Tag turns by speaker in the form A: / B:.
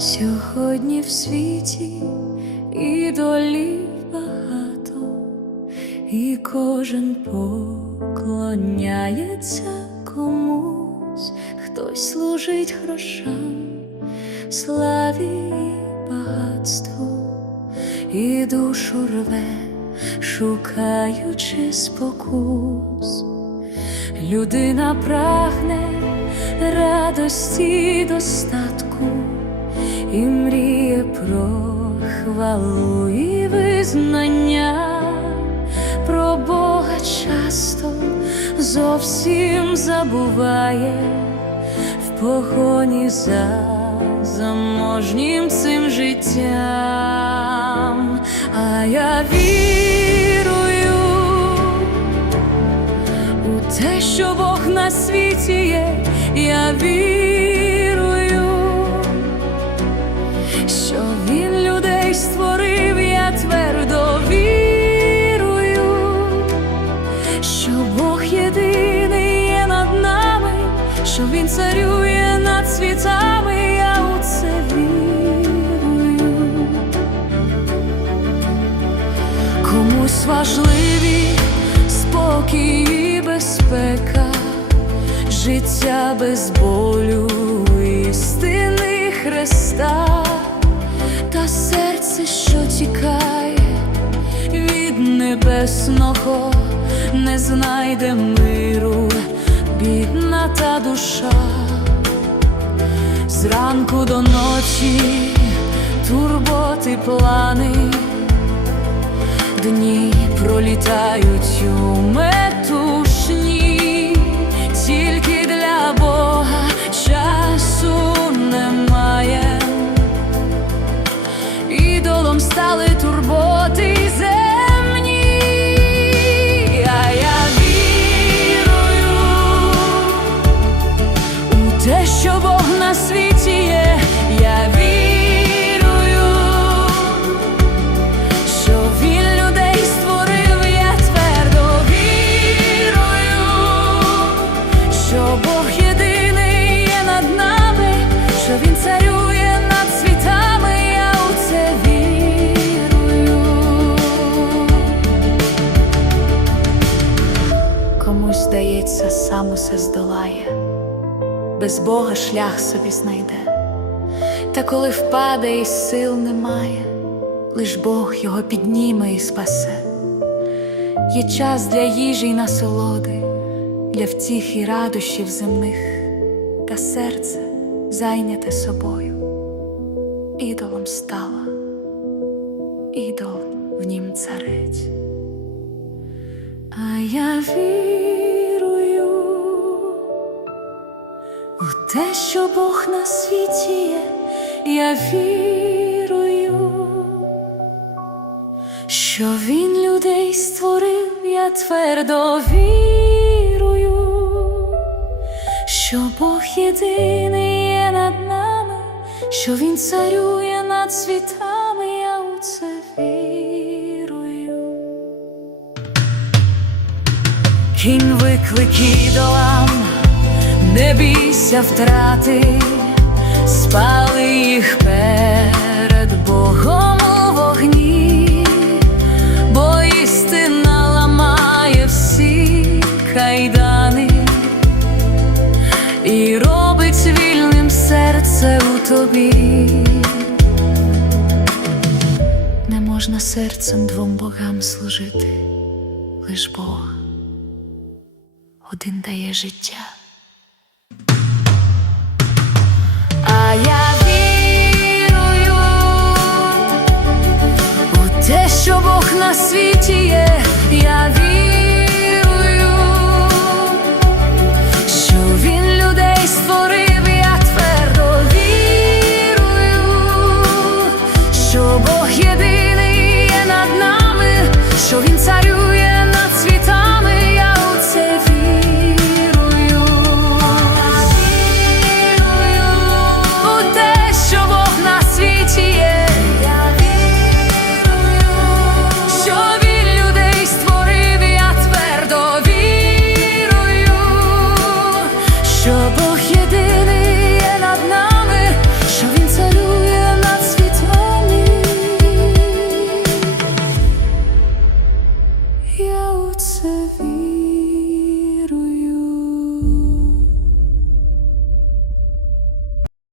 A: Сьогодні в світі ідолів багато, і кожен поклоняється комусь, хтось служить грошам, славі і багатству, і душу рве, шукаючи спокус. Людина прагне радості достатку і мріє про хвалу і визнання, про Бога часто зовсім забуває. В погоні за заможнім цим життям, а я вірую у те, що Бог на світі є, я вірую, що Він царює над світами, я у це вірую. Комусь важливі спокій і безпека, життя без болю, істини Христа, та серце, що тікає від небесного, не знайде миру, бідна та душа. Зранку до ночі турботи, плани, дні пролітають у метушні, без Бога шлях собі знайде. Та коли впаде і сил немає, лиш Бог його підніме і спасе. Є час для їжі й насолоди, для втіх і радощів земних, та серце зайняте собою, ідолом стало, ідол в нім царить. А я вірую у те, що Бог на світі є, я вірую, що Він людей створив, я твердо вірую, що Бог єдиний є над нами, що Він царює над світами, я у це вірую. Кінь виклик ідолам, не бійся втрати, спали їх перед Богом у вогні, бо істина ламає всі кайдани і робить вільним серце у тобі. Не можна серцем двом богам служити, лиш Бог один дає життя. На світі є, я вірую,